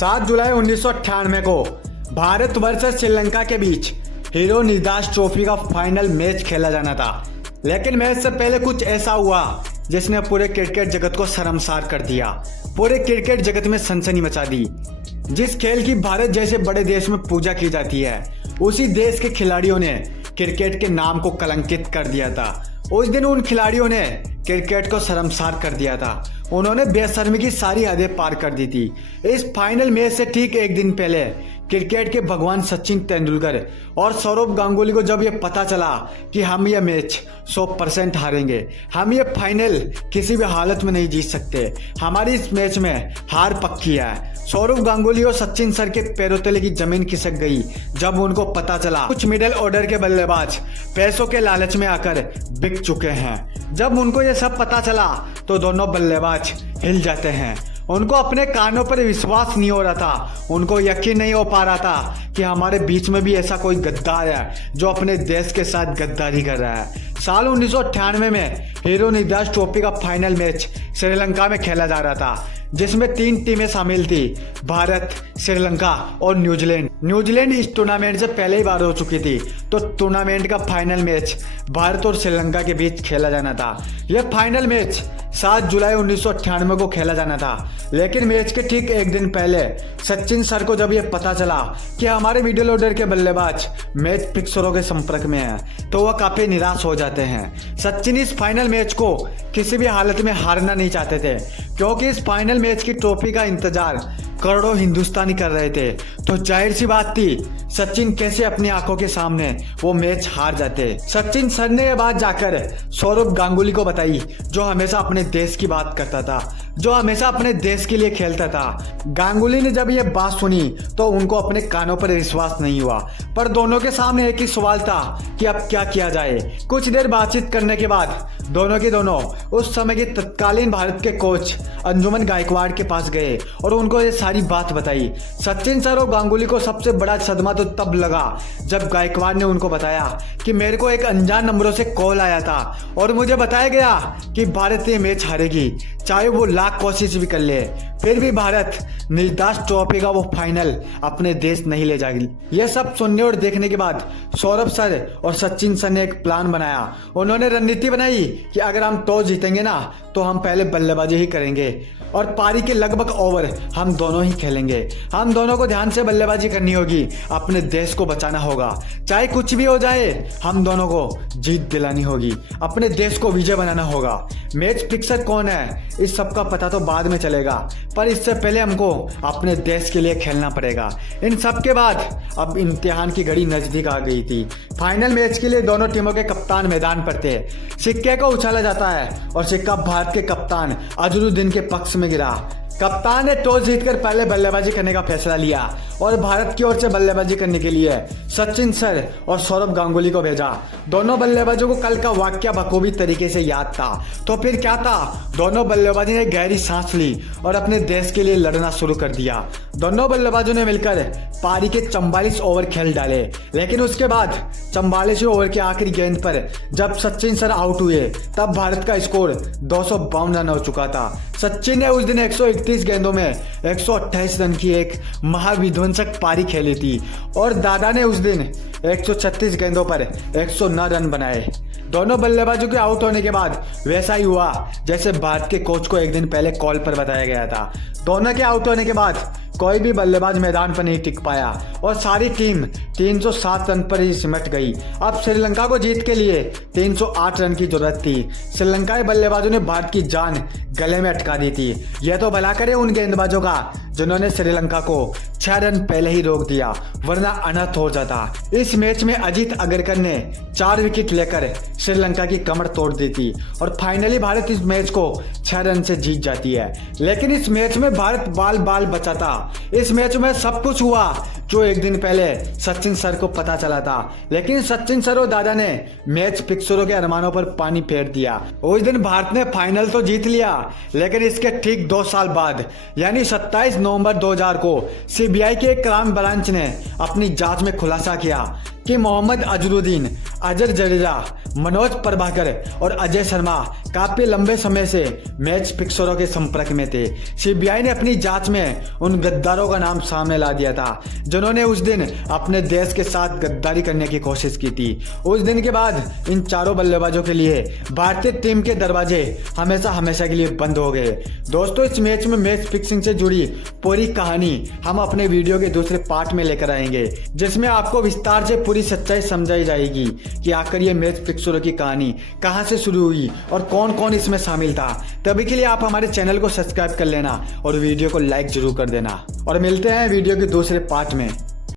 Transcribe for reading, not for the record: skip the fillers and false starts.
7 जुलाई 1998 को भारत वर्सेस श्रीलंका के बीच hero Nidahas trophy का फाइनल मैच खेला जाना था। लेकिन मैच से पहले कुछ ऐसा हुआ जिसने पूरे क्रिकेट जगत को शर्मसार कर दिया, पूरे क्रिकेट जगत में सनसनी मचा दी। जिस खेल की भारत जैसे बड़े देश में पूजा की जाती है, उसी देश के खिलाड़ियों ने क्रिकेट के नाम को कलंकित कर दिया था। उस दिन उन खिलाड़ियों ने क्रिकेट को शर्मसार कर दिया था। उन्होंने बेशर्मी की सारी हदें पार कर दी थी। इस फाइनल मैच से ठीक एक दिन पहले क्रिकेट के भगवान सचिन तेंदुलकर और सौरव गांगुली को जब ये पता चला कि हम ये मैच 100% हारेंगे, हम ये फाइनल किसी भी हालत में नहीं जीत सकते, हमारी इस मैच में हार पक्की है, सौरव गांगुली और सचिन सर के पैरों तले की जमीन खिसक गई जब उनको पता चला कुछ मिडिल ऑर्डर के बल्लेबाज पैसों के लालच में आकर बिक चुके हैं। जब उनको ये सब पता चला तो दोनों बल्लेबाज हिल जाते हैं। उनको अपने कानों पर विश्वास नहीं हो रहा था, उनको यकीन नहीं हो पा रहा था कि हमारे बीच में भी ऐसा कोई गद्दार है जो अपने देश के साथ गद्दारी कर रहा है। साल 1998 में हीरो निदास ट्रॉफी का फाइनल मैच श्रीलंका में खेला जा रहा था, जिसमें 3 टीमें शामिल थी, भारत, श्रीलंका और न्यूजीलैंड। न्यूजीलैंड इस टूर्नामेंट से पहले ही बाहर हो चुकी थी, तो टूर्नामेंट का फाइनल मैच भारत और श्रीलंका के बीच खेला जाना था। यह फाइनल मैच 7 जुलाई 1998 को खेला जाना था। लेकिन मैच के ठीक एक दिन पहले सचिन सर को जब यह पता चला कि हमारे मिडिल ऑर्डर के बल्लेबाज मैच फिक्सरों के संपर्क में हैं, तो वह काफी निराश हो जाते हैं। सचिन इस फाइनल मैच को किसी भी हालत में हारना नहीं चाहते थे, क्योंकि इस फाइनल मैच की ट्रॉफी का इंतजार करोड़ों हिंदुस्तानी कर रहे थे। तो जाहिर सी बात थी, सचिन कैसे अपनी आंखों के सामने वो मैच हार जाते। सचिन सर ने यह बात जाकर सौरव गांगुली को बताई, जो हमेशा अपने देश की बात करता था, जो हमेशा अपने देश के लिए खेलता था। गांगुली ने जब ये बात सुनी तो उनको अपने कानों पर विश्वास नहीं हुआ, पर दोनों के सामने एक ही सवाल था कि अब क्या किया जाए। कुछ देर बातचीत करने के बाद दोनों के दोनों उस समय के तत्कालीन भारत के कोच अंजुमन गायकवाड़ के पास गए और उनको ये सारी बात बताई। सचिन सर और गांगुली को सबसे बड़ा सदमा तो तब लगा जब गायकवाड़ ने उनको बताया कि मेरे को एक अनजान नंबरों से कॉल आया था और मुझे बताया गया कि भारत ये मैच हारेगी, चाहे वो लाख कोशिश भी कर ले, फिर भी भारत निदास ट्रॉफी का वो फाइनल अपने देश नहीं ले जाएगी। यह सब सुनने और देखने के बाद सौरभ सर और सचिन सर ने एक प्लान बनाया। उन्होंने रणनीति बनाई कि अगर हम टॉस जीतेंगे ना, तो हम पहले बल्लेबाजी ही करेंगे और पारी के लगभग ओवर हम दोनों ही खेलेंगे। हम दोनों को ध्यान से बल्लेबाजी करनी होगी, अपने देश को बचाना होगा, चाहे कुछ भी हो जाए हम दोनों को जीत दिलानी होगी, अपने देश को विजय बनाना होगा। मैच फिक्सर कौन है इस सब का पता तो बाद में चलेगा, पर इससे पहले हमको अपने देश के लिए खेलना पड़ेगा। इन सब के बाद अब इम्तिहान की घड़ी नजदीक आ गई थी। फाइनल मैच के लिए दोनों टीमों के कप्तान मैदान पर थे। सिक्के को उछाला जाता है और सिक्का भारत के कप्तान अजरुद्दीन के पक्ष में गिरा। कप्तान ने टॉस जीतकर पहले बल्लेबाजी करने का फैसला लिया और भारत की ओर से बल्लेबाजी करने के लिए सचिन सर और सौरव गांगुली को भेजा। दोनों बल्लेबाजों को कल का वाकया बखूबी तरीके से याद था। तो फिर क्या था, दोनों बल्लेबाजों ने गहरी सांस ली और अपने देश के लिए लड़ना शुरू कर दिया। दोनों बल्लेबाजों ने मिलकर पारी के 44 ओवर खेल डाले, लेकिन उसके बाद 44 ओवर के आखिरी गेंद पर जब सचिन सर आउट हुए, तब भारत का स्कोर 252 रन हो चुका था। सचिन ने उस दिन 131 गेंदों में 128 रन की एक महाविध्वंसक पारी खेली थी और दादा ने उस दिन 136 गेंदों पर 109 रन बनाए। दोनों बल्लेबाजों के आउट होने के बाद वैसा ही हुआ जैसे भारत के कोच को एक दिन पहले कॉल पर बताया गया था। दोनों के आउट होने के बाद कोई भी बल्लेबाज मैदान पर नहीं टिक पाया और सारी टीम 307 रन पर ही सिमट गई। अब श्रीलंका को जीत के लिए 308 रन की जरूरत थी। श्रीलंकाई बल्लेबाजों ने भारत की जान गले में अटका दी थी। यह तो भला करे उन गेंदबाजों का जिन्होंने श्रीलंका को 6 रन पहले ही रोक दिया, वरना अनर्थ हो जाता। इस मैच में अजीत अगरकर ने 4 विकेट लेकर श्रीलंका की कमर तोड़ दी थी और फाइनली भारत इस मैच को 6 रन से जीत जाती है। लेकिन इस मैच में भारत बाल बाल बचा था। इस मैच में सब कुछ हुआ जो एक दिन पहले सचिन सर को पता चला था, लेकिन सचिन सर और दादा ने मैच फिक्सरों के अरमानों पर पानी फेर दिया। उस दिन भारत ने फाइनल तो जीत लिया, लेकिन इसके ठीक 2 साल बाद यानी 27 नवंबर 2000 को सीबीआई के एक क्राइम ब्रांच ने अपनी जांच में खुलासा किया कि मोहम्मद अजरुद्दीन, अजय जडेजा, मनोज प्रभाकर और अजय शर्मा काफी लंबे समय से मैच फिक्सरों के संपर्क में थे। सीबीआई ने अपनी जांच में उन गद्दारों का नाम सामने ला दिया था जिन्होंने उस दिन अपने देश के साथ गद्दारी करने की कोशिश की थी। उस दिन के बाद इन चारों बल्लेबाजों के लिए भारतीय टीम के दरवाजे हमेशा हमेशा के लिए बंद हो गए। दोस्तों, इस मैच में मैच फिक्सिंग से जुड़ी पूरी कहानी हम अपने वीडियो के दूसरे पार्ट में लेकर आएंगे, जिसमें आपको विस्तार से पूरी सच्चाई समझाई जाएगी कि आखिर ये मैच फिक्सरों की कहानी कहां से शुरू हुई और कौन कौन इसमें शामिल था। तभी के लिए आप हमारे चैनल को सब्सक्राइब कर लेना और वीडियो को लाइक जरूर कर देना। और मिलते हैं वीडियो के दूसरे पार्ट में।